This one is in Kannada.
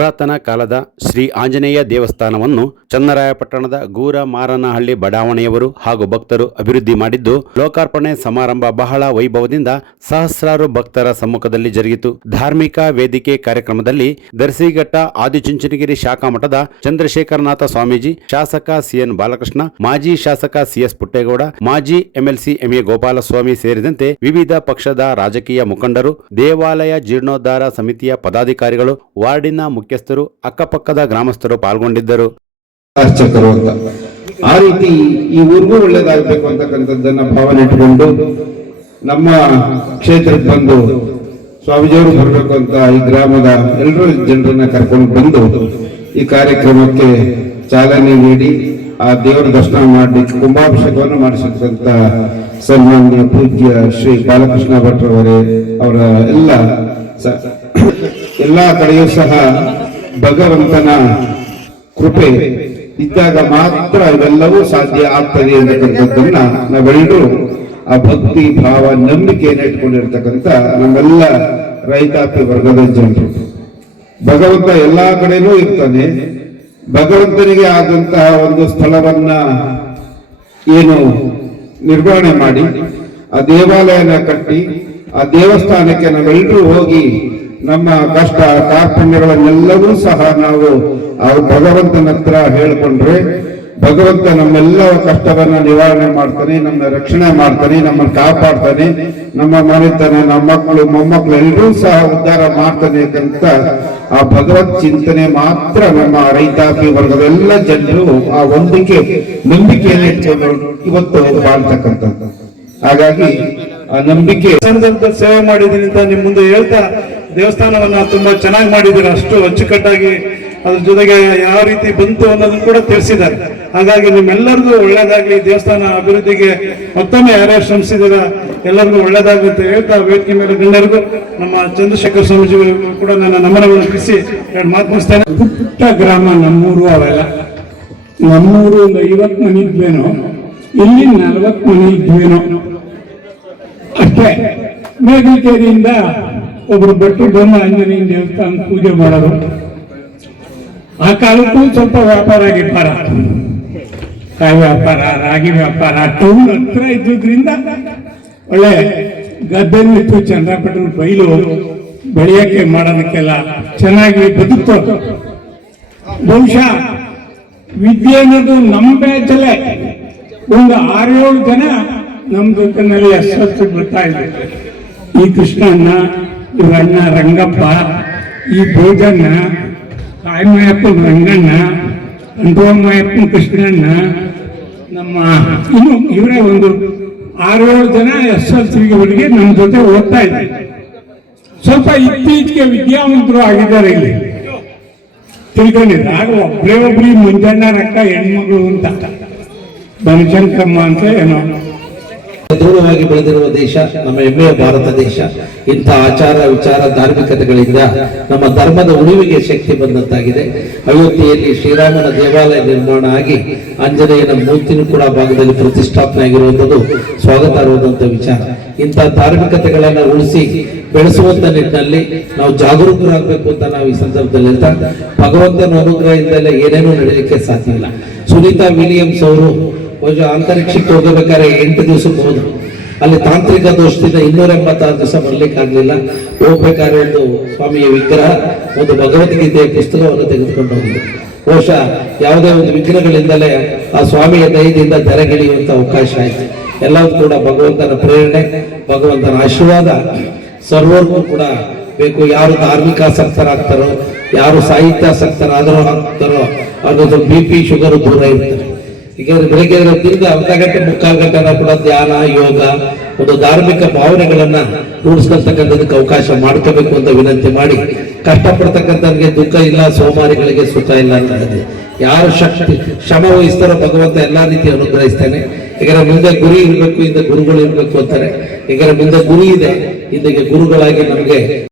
ಪುರಾತನ ಕಾಲದ ಶ್ರೀ ಆಂಜನೇಯ ದೇವಸ್ಥಾನವನ್ನು ಚನ್ನರಾಯಪಟ್ಟಣದ ಗೂರ ಮಾರನಹಳ್ಳಿ ಬಡಾವಣೆಯವರು ಹಾಗೂ ಭಕ್ತರು ಅಭಿವೃದ್ಧಿ ಮಾಡಿದ್ದು, ಲೋಕಾರ್ಪಣೆ ಸಮಾರಂಭ ಬಹಳ ವೈಭವದಿಂದ ಸಹಸ್ರಾರು ಭಕ್ತರ ಸಮ್ಮುಖದಲ್ಲಿ ಜರುಗಿತು. ಧಾರ್ಮಿಕ ವೇದಿಕೆ ಕಾರ್ಯಕ್ರಮದಲ್ಲಿ ದರ್ಸಿಘಟ್ಟ ಆದಿಚುಂಚನಗಿರಿ ಶಾಖಾ ಮಠದ ಚಂದ್ರಶೇಖರನಾಥ ಸ್ವಾಮೀಜಿ, ಶಾಸಕ ಸಿಎನ್ ಬಾಲಕೃಷ್ಣ, ಮಾಜಿ ಶಾಸಕ ಸಿಎಸ್ ಪುಟ್ಟೇಗೌಡ, ಮಾಜಿ ಎಂಎಲ್ಸಿ ಎಂಎ ಗೋಪಾಲಸ್ವಾಮಿ ಸೇರಿದಂತೆ ವಿವಿಧ ಪಕ್ಷದ ರಾಜಕೀಯ ಮುಖಂಡರು, ದೇವಾಲಯ ಜೀರ್ಣೋದ್ಧಾರ ಸಮಿತಿಯ ಪದಾಧಿಕಾರಿಗಳು, ವಾರ್ಡಿನ ಮುಖ್ಯಸ್ಥರು, ಅಕ್ಕಪಕ್ಕದ ಗ್ರಾಮಸ್ಥರು ಪಾಲ್ಗೊಂಡಿದ್ದರು. ಆ ರೀತಿ ಈ ಊರಿಗೂ ಒಳ್ಳೇದಾಗಬೇಕು ಅಂತಕ್ಕಂಥದ್ದನ್ನ ಭಾವನೆ ಇಟ್ಟುಕೊಂಡು ನಮ್ಮ ಕ್ಷೇತ್ರಕ್ಕೆ ಬಂದು ಸ್ವಾಮೀಜಿಯವರು ಬರಬೇಕು ಅಂತ ಈ ಗ್ರಾಮದ ಎಲ್ಲರೂ ಜನರನ್ನ ಕರ್ಕೊಂಡು ಬಂದು ಈ ಕಾರ್ಯಕ್ರಮಕ್ಕೆ ಚಾಲನೆ ನೀಡಿ ಆ ದೇವರ ದರ್ಶನ ಮಾಡಲಿಕ್ಕೆ ಕುಂಭಾಭಿಷೇಕವನ್ನು ಮಾಡಿಸಿದಂತ ಸನ್ಮಾನ್ಯ ಪೂಜ್ಯ ಶ್ರೀ ಬಾಲಕೃಷ್ಣ ಭಟ್ರವರೇ ಅವರ ಎಲ್ಲ ಕಡೆಯೂ ಸಹ ಭಗವಂತನ ಕೃಪೆ ಇದ್ದಾಗ ಮಾತ್ರ ಇವೆಲ್ಲವೂ ಸಾಧ್ಯ ಆಗ್ತದೆ ಅಂತಕ್ಕಂಥದ್ದನ್ನ ನಾವೆಲ್ಲರೂ ಆ ಭಕ್ತಿ ಭಾವ ನಂಬಿಕೆಯನ್ನು ಇಟ್ಕೊಂಡಿರ್ತಕ್ಕಂಥ ನಮ್ಮೆಲ್ಲ ರೈತಾಪಿ ವರ್ಗದ ಜನರು. ಭಗವಂತ ಎಲ್ಲಾ ಕಡೆನೂ ಇರ್ತಾನೆ. ಭಗವಂತನಿಗೆ ಆದಂತಹ ಒಂದು ಸ್ಥಳವನ್ನ ಏನು ನಿರ್ವಹಣೆ ಮಾಡಿ ಆ ದೇವಾಲಯನ ಕಟ್ಟಿ ಆ ದೇವಸ್ಥಾನಕ್ಕೆ ನಾವೆಲ್ಲರೂ ಹೋಗಿ ನಮ್ಮ ಕಷ್ಟ ಕಾರ್ಪಣ್ಯಗಳನ್ನೆಲ್ಲವೂ ಸಹ ನಾವು ಆ ಭಗವಂತನ ಹತ್ರ ಹೇಳ್ಕೊಂಡ್ರೆ ಭಗವಂತ ನಮ್ಮೆಲ್ಲ ಕಷ್ಟವನ್ನ ನಿವಾರಣೆ ಮಾಡ್ತಾನೆ, ನಮ್ಮ ರಕ್ಷಣೆ ಮಾಡ್ತಾನೆ, ನಮ್ಮನ್ನು ಕಾಪಾಡ್ತಾನೆ, ನಮ್ಮ ಮನೆತನ, ನಮ್ಮ ಮಕ್ಕಳು ಮೊಮ್ಮಕ್ಕಳು ಎಲ್ಲರೂ ಸಹ ಉದ್ಧಾರ ಮಾಡ್ತಾನೆ ಅಂತ ಆ ಭಗವತ್ ಚಿಂತನೆ ಮಾತ್ರ ನಮ್ಮ ರೈತಾಪಿ ವರ್ಗದ ಎಲ್ಲ ಜನರು ಆ ನಂಬಿಕೆಯನ್ನು ಇಟ್ಕೊಂಡು ಇವತ್ತು ಬಾಳ್ತಕ್ಕಂಥದ್ದು. ಹಾಗಾಗಿ ಆ ನಂಬಿಕೆ ಸೇವೆ ಮಾಡಿದೀನಿ ಅಂತ ನಿಮ್ ಮುಂದೆ ಹೇಳ್ತಾ, ದೇವಸ್ಥಾನವನ್ನ ತುಂಬಾ ಚೆನ್ನಾಗಿ ಮಾಡಿದ್ದೀರ, ಅಷ್ಟು ಅಚ್ಚುಕಟ್ಟಾಗಿ ಅದ್ರ ಜೊತೆಗೆ ಯಾವ ರೀತಿ ಬಂತು ಅನ್ನೋದನ್ನು ಕೂಡ ತಿಳಿಸಿದ್ದಾರೆ. ಹಾಗಾಗಿ ನಿಮ್ಮೆಲ್ಲರಿಗೂ ಒಳ್ಳೇದಾಗ್ಲಿ, ದೇವಸ್ಥಾನ ಅಭಿವೃದ್ಧಿಗೆ ಮತ್ತೊಮ್ಮೆ ಯಾರ್ಯಾರು ಶ್ರಮಿಸಿದಾರ ಎಲ್ಲರಿಗೂ ಒಳ್ಳೇದಾಗ್ಲಿ ಅಂತ ಹೇಳ್ತಾ, ವೇದಿಕೆ ಮೇಲೆ ಗಣ್ಯರಿಗೂ ನಮ್ಮ ಚಂದ್ರಶೇಖರ ಸ್ವಾಮೀಜಿಗಳಿಗೂ ಕೂಡ ನನ್ನ ನಮನಗಳನ್ನು ತಿಳಿಸಿ ಎರಡು ಮಾತು ಮುಗಿಸ್ತೇನೆ. ಪುಟ್ಟ ಗ್ರಾಮ ನಮ್ಮೂರು, ಅವೆಲ್ಲ ನಮ್ಮೂರು ಒಂದು 50 ಮನೆ ಇದ್ವೇನೋ, ಇಲ್ಲಿ 40 ಮನೆ ಇದ್ವೇನೋ ಅಷ್ಟೇ. ಮೇಘಲಕೇರಿಯಿಂದ ಒಬ್ರು ಭಟ್ರು ಬಂದು ಆಂಜನೇಯ ದೇವಸ್ಥಾನ ಪೂಜೆ ಮಾಡೋರು. ಆ ಕಾಲಕ್ಕೂ ಸ್ವಲ್ಪ ವ್ಯಾಪಾರ ಗಿಪಾರ, ಕಾಯಿ ವ್ಯಾಪಾರ, ರಾಗಿ ವ್ಯಾಪಾರ, ಟೌನ್ ಹತ್ರ ಇದ್ದುದ್ರಿಂದ ಒಳ್ಳೆ ಗದ್ದೆನೂ ಇತ್ತು. ಚಂದ್ರಪಟ್ಟಣ ಬೈಲು ಬೆಳೆಯಕ್ಕೆ ಮಾಡೋದಕ್ಕೆಲ್ಲ ಚೆನ್ನಾಗಿ ಬದುಕ್ತು. ಬಹುಶಃ ವಿದ್ಯೆ ಅನ್ನೋದು ನಮ್ಮ ಬ್ಯಾಚಲ್ಲೇ ಒಂದು 6-7 ಜನ ನಮ್ಮ ಜೊತೆನಲ್ಲಿ ಅಷ್ಟು ಬರ್ತಾ ಇದ್ರು. ಈ ಕೃಷ್ಣಣ್ಣ, ಇವಣ್ಣ ರಂಗಪ್ಪ, ಈ ಭೋಜಣ್ಣ, ಕಾಯಮಯಪ್ಪನ ರಂಗಣ್ಣ, ಅಂಟೋಮಯಪ್ಪನ ಕೃಷ್ಣಣ್ಣ, ನಮ್ಮ ಇನ್ನು ಇವರೇ ಒಂದು 6-7 ಜನ SLCವರೆಗೆ ನಮ್ಮ ಜೊತೆ ಓದ್ತಾ ಇದ್ರು. ಸ್ವಲ್ಪ ಇತ್ತೀಚೆಗೆ ವಿದ್ಯಾವಂತರು ಆಗಿದ್ದಾರೆ ಇಲ್ಲಿ, ತಿಳ್ಕೊಂಡಿದ್ರು. ಆಗ ಒಬ್ಬರೇ ಮುಂಜಾನರಕ್ಕ ಹೆಣ್ಮಗಳು ಅಂತ ಬನಶಂಕರಮ್ಮ ಅಂತ ಏನೋ. ದೂರವಾಗಿ ಬೆಳೆದಿರುವ ದೇಶ ನಮ್ಮ ಹೆಮ್ಮೆಯ ಭಾರತ ದೇಶ. ಇಂಥ ಆಚಾರ ವಿಚಾರ ಧಾರ್ಮಿಕತೆಗಳಿಂದ ನಮ್ಮ ಧರ್ಮದ ಉಳಿವಿಗೆ ಶಕ್ತಿ ಬಂದಂತಾಗಿದೆ. ಅಯೋಧ್ಯೆಯಲ್ಲಿ ಶ್ರೀರಾಮನ ದೇವಾಲಯ ನಿರ್ಮಾಣ ಆಗಿ ಆಂಜನೇಯನ ಮೂರ್ತಿನೂ ಕೂಡ ಭಾಗದಲ್ಲಿ ಪ್ರತಿಷ್ಠಾಪನೆ ಆಗಿರುವಂಥದ್ದು ಸ್ವಾಗತಾರ್ಹವಾದಂಥ ವಿಚಾರ. ಇಂಥ ಧಾರ್ಮಿಕತೆಗಳನ್ನು ಉಳಿಸಿ ಬೆಳೆಸುವಂತ ನಿಟ್ಟಿನಲ್ಲಿ ನಾವು ಜಾಗರೂಕರಾಗಬೇಕು ಅಂತ ನಾವು ಈ ಸಂದರ್ಭದಲ್ಲಿ ಹೇಳ್ತಾ, ಭಗವಂತನ ಅನುಗ್ರಹದಿಂದಲೇ ಏನೇನೂ ನಡೆಯಲಿಕ್ಕೆ ಸಾಧ್ಯ ಇಲ್ಲ. ಸುನೀತಾ ವಿಲಿಯಮ್ಸ್ ಅವರು ಅಂತರಿಕ್ಷಕ್ಕೆ ಹೋಗಬೇಕಾದ್ರೆ 8 ದಿವಸಕ್ಕೆ ಹೋದ್ರು. ಅಲ್ಲಿ ತಾಂತ್ರಿಕ ದೋಷದಿಂದ 286 ದಿವಸ ಬರ್ಲಿಕ್ಕಾಗ್ಲಿಲ್ಲ. ಹೋಗ್ಬೇಕಾದ್ರೆ ಒಂದು ಸ್ವಾಮಿಯ ವಿಗ್ರಹ, ಒಂದು ಭಗವದ್ಗೀತೆಯ ಪುಸ್ತಕವನ್ನು ತೆಗೆದುಕೊಂಡು ಹೋಗಿದ್ರು. ಬಹುಶಃ ಯಾವುದೇ ಒಂದು ವಿಗ್ರಹಗಳಿಂದಲೇ ಆ ಸ್ವಾಮಿಯ ದಯದಿಂದ ತೆರೆಗಿಳಿಯುವಂತ ಅವಕಾಶ ಆಯಿತು. ಎಲ್ಲವೂ ಕೂಡ ಭಗವಂತನ ಪ್ರೇರಣೆ, ಭಗವಂತನ ಆಶೀರ್ವಾದ ಸರ್ವರ್ಗೂ ಕೂಡ ಬೇಕು. ಯಾರು ಧಾರ್ಮಿಕಾಸಕ್ತರಾಗ್ತಾರೋ, ಯಾರು ಸಾಹಿತ್ಯಾಸಕ್ತರಾದರೂ ಆಗ್ತಾರೋ ಅವ್ರದ್ದು BP ಶುಗರ್ ದೂರ ಇರ್ತಾರೆ. ಈಗ ಬೆಳಿಗ್ಗೆ ತಿರುಗಿ ಅರ್ಧ ಗಂಟೆ 3/4 ಗಂಟೆ ಕೂಡ ಧ್ಯಾನ, ಯೋಗ, ಒಂದು ಧಾರ್ಮಿಕ ಭಾವನೆಗಳನ್ನ ರೂಢಿಸ್ಕೊಳ್ತಕ್ಕಂಥದಕ್ಕೆ ಅವಕಾಶ ಮಾಡ್ಕೋಬೇಕು ಅಂತ ವಿನಂತಿ ಮಾಡಿ, ಕಷ್ಟಪಡ್ತಕ್ಕಂಥವ್ರಿಗೆ ದುಃಖ ಇಲ್ಲ, ಸೋಮಾರಿಗಳಿಗೆ ಸುಖ ಇಲ್ಲ ಅಂತ ಯಾರು ಶ್ರಮ ವಹಿಸ್ತಾರೋ ಭಗವಂತ ಎಲ್ಲಾ ರೀತಿ ಅನುಗ್ರಹಿಸ್ತಾನೆ. ಈಗ ಮುಂದೆ ಗುರಿ ಇರಬೇಕು, ಹಿಂದೆ ಗುರುಗಳು ಇರ್ಬೇಕು ಅಂತಾರೆ. ಈಗ ಮುಂದೆ ಗುರಿ ಇದೆ, ಹಿಂದಿಗೆ ಗುರುಗಳಾಗಿ ನಮಗೆ